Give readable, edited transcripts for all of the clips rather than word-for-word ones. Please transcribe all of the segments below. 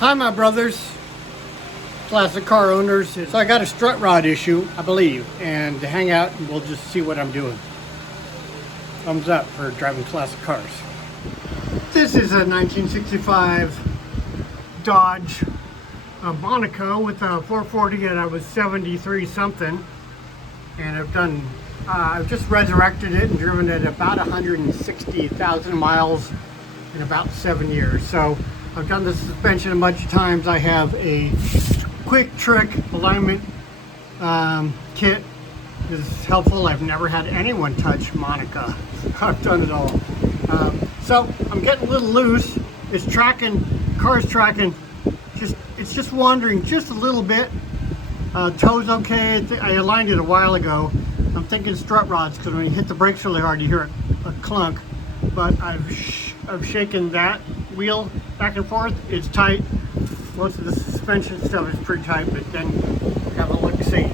Hi, my brothers, classic car owners. So I got a strut rod issue, I believe, and to hang out and we'll just see what I'm doing. Thumbs up for driving classic cars. This is a 1965 Dodge Monaco with a 440, and I was 73 something, and I've just resurrected it and driven it about 160,000 miles in about 7 years. So I've done the suspension a bunch of times. I have a quick trick alignment kit. This is helpful. I've never had anyone touch Monaco. I've done it all. So I'm getting a little loose. It's tracking, car's tracking. It's just wandering just a little bit. Toe's okay. I aligned it a while ago. I'm thinking strut rods, because when you hit the brakes really hard, you hear a clunk. But I've shaken that wheel back and forth. It's tight. Most of the suspension stuff is pretty tight, but then have a look, see.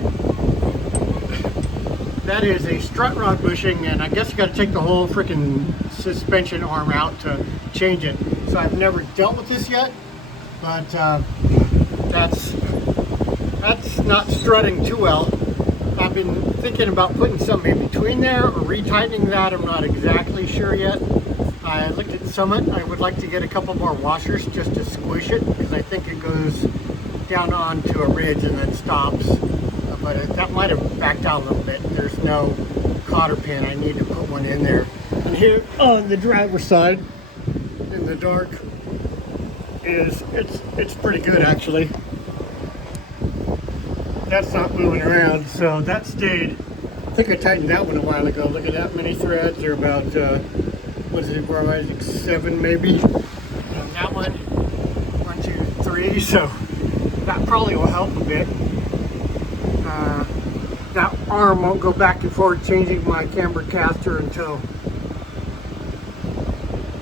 That is a strut rod bushing, and I guess you got to take the whole freaking suspension arm out to change it. So I've never dealt with this yet, but that's not strutting too well. I've been thinking about putting something in between there or retightening that. I'm not exactly sure yet. I looked at Summit. I would like to get a couple more washers just to squish it, because I think it goes down onto a ridge and then stops. But that might have backed out a little bit. There's no cotter pin. I need to put one in there. And here on the driver's side, in the dark, it's pretty good actually. That's not moving around, so that stayed. I think I tightened that one a while ago. Look at that many threads. They're about what is it, where I think 7 maybe. And that one, 1, 2, 3. So that probably will help a bit. That arm won't go back and forth changing my camber caster until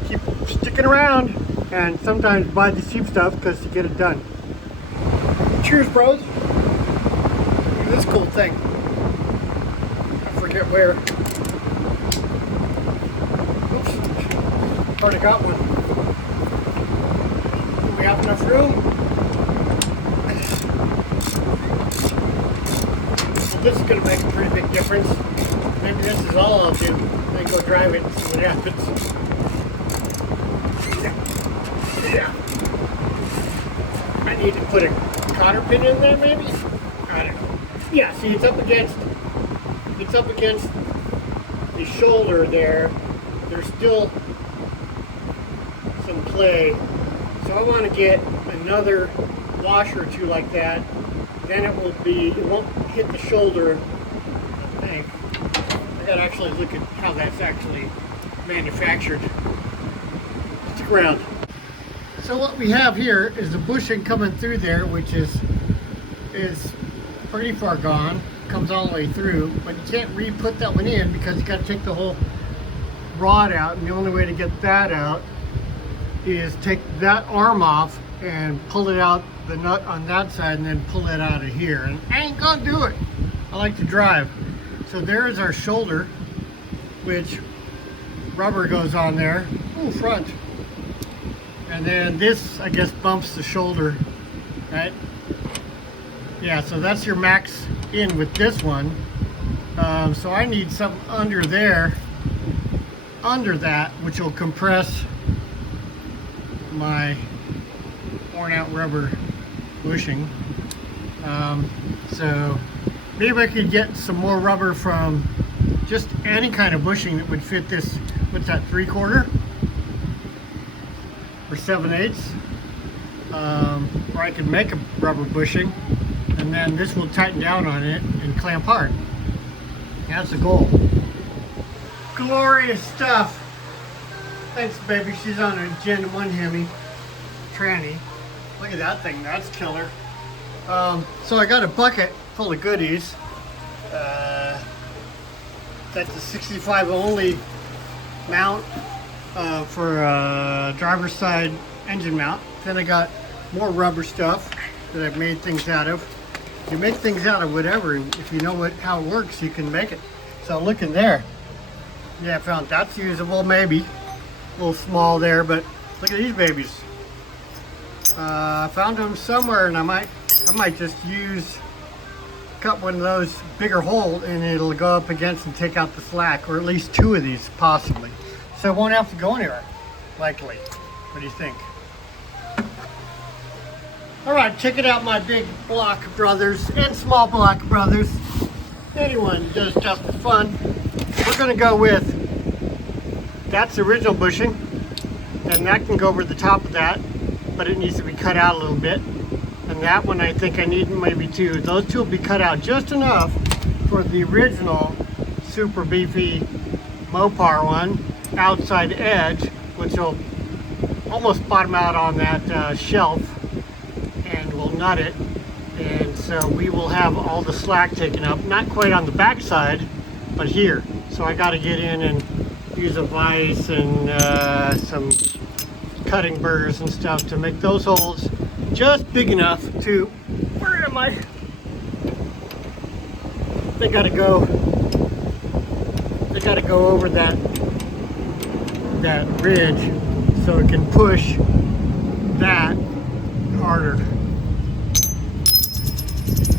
keep sticking around and sometimes buy the cheap stuff because to get it done. Cheers, bros. Look at this cool thing. I forget where. Oops. Already got one. Do we have enough room? This is going to make a pretty big difference. Maybe this is all I'll do. Then go drive it and see what happens. Yeah. I need to put a cotter pin in there maybe? I don't know. Yeah, see, it's up against the shoulder there. There's still some play. So I want to get another washer or two like that. Then it won't hit the shoulder, I think. I gotta actually look at how that's actually manufactured. Stick around. So what we have here is the bushing coming through there, which is pretty far gone. Comes all the way through, but you can't re-put that one in because you gotta take the whole rod out, and the only way to get that out is take that arm off and pull it out, the nut on that side, and then pull it out of here. And I ain't gonna do it. I like to drive. So there is our shoulder, which rubber goes on there. Ooh, front. And then this, I guess, bumps the shoulder, right? Yeah, so that's your max in with this one. So I need something under there, under that, which will compress my worn out rubber bushing. So maybe I could get some more rubber from just any kind of bushing that would fit this. What's that, 3/4 or 7/8? Or I could make a rubber bushing, and then this will tighten down on it and clamp hard. That's the goal. Glorious stuff. Thanks, baby. She's on a Gen 1 Hemi tranny. Look at that thing, that's killer. So I got a bucket full of goodies. That's a 65 only mount for a driver's side engine mount. Then I got more rubber stuff that I've made things out of. You make things out of whatever, and if you know how it works, you can make it. So look in there. Yeah, I found that's usable maybe. A little small there, but look at these babies. I found them somewhere, and I might just cut one of those bigger holes, and it'll go up against and take out the slack, or at least two of these possibly. So it won't have to go anywhere, likely. What do you think? All right, check it out, my big block brothers and small block brothers. Anyone does stuff for fun. We're gonna go with, that's the original bushing, and that can go over the top of that, but it needs to be cut out a little bit. And that one I think I need maybe two. Those two will be cut out just enough for the original super beefy Mopar one, outside edge, which will almost bottom out on that shelf, and we'll nut it. And so we will have all the slack taken up, not quite on the back side, but here. So I got to get in and use a vise and some cutting burrs and stuff to make those holes just big enough to, where am I? They gotta go over that ridge so it can push that harder.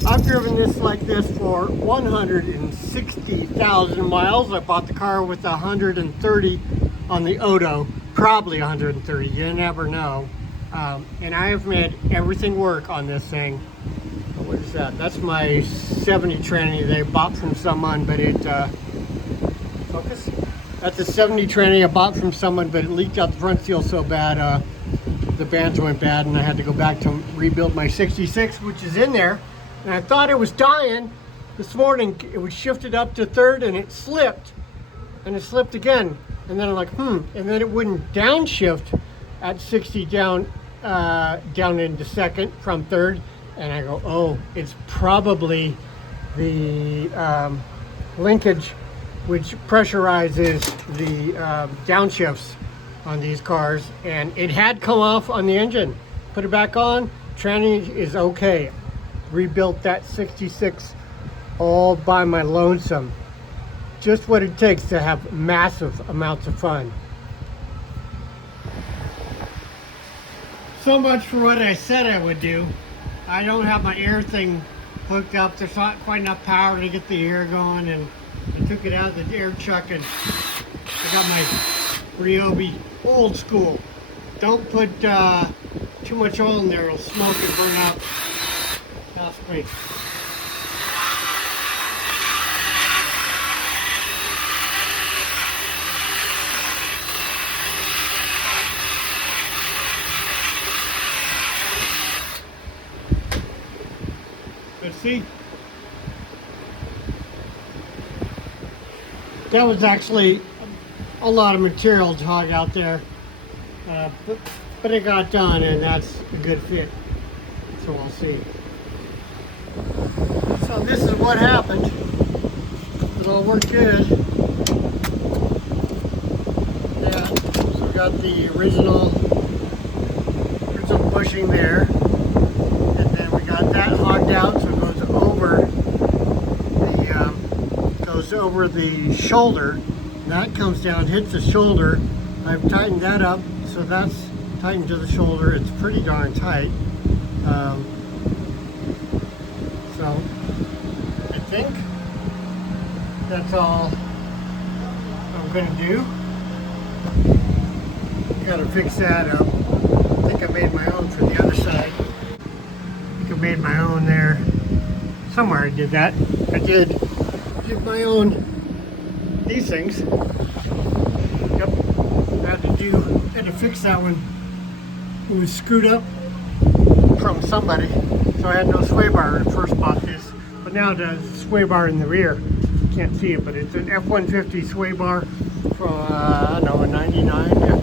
I've driven this like this for 160,000 miles. I bought the car with 130 on the Odo, probably 130, you never know. And I have made everything work on this thing. What is that? That's my 70 tranny they bought from someone, but it, focus? That's a 70 tranny I bought from someone, but it leaked out the front seal so bad, the bands went bad, and I had to go back to rebuild my 66, which is in there. And I thought it was dying. This morning, it was shifted up to third, and it slipped. And it slipped again. And then I'm like, and then it wouldn't downshift at 60 down into second from third, and I go, oh, it's probably the linkage which pressurizes the downshifts on these cars, and it had come off on the engine. Put it back on, tranny is okay. Rebuilt that 66 all by my lonesome. Just what it takes to have massive amounts of fun. So much for what I said I would do. I don't have my air thing hooked up. There's not quite enough power to get the air going, and I took it out of the air chuck, and I got my Ryobi old school. Don't put too much oil in there, it'll smoke and burn up. Trust me. See, that was actually a lot of material to hog out there, but it got done, and that's a good fit, so we'll see. So this is what happened. It all worked good. Yeah, so we got the original bushing there, and then we got that hogged out, so it goes over the shoulder. That comes down, hits the shoulder. I've tightened that up, so that's tightened to the shoulder. It's pretty darn tight. So I think that's all I'm gonna do. Gotta fix that up. I think I made my own for the other side. I think I made my own there. Somewhere I did that. I did my own these things. Yep. Had to fix that one. It was screwed up from somebody. So I had no sway bar when I first bought this. But now there's a sway bar in the rear. You can't see it, but it's an F-150 sway bar from, I don't know, a 99. Yeah.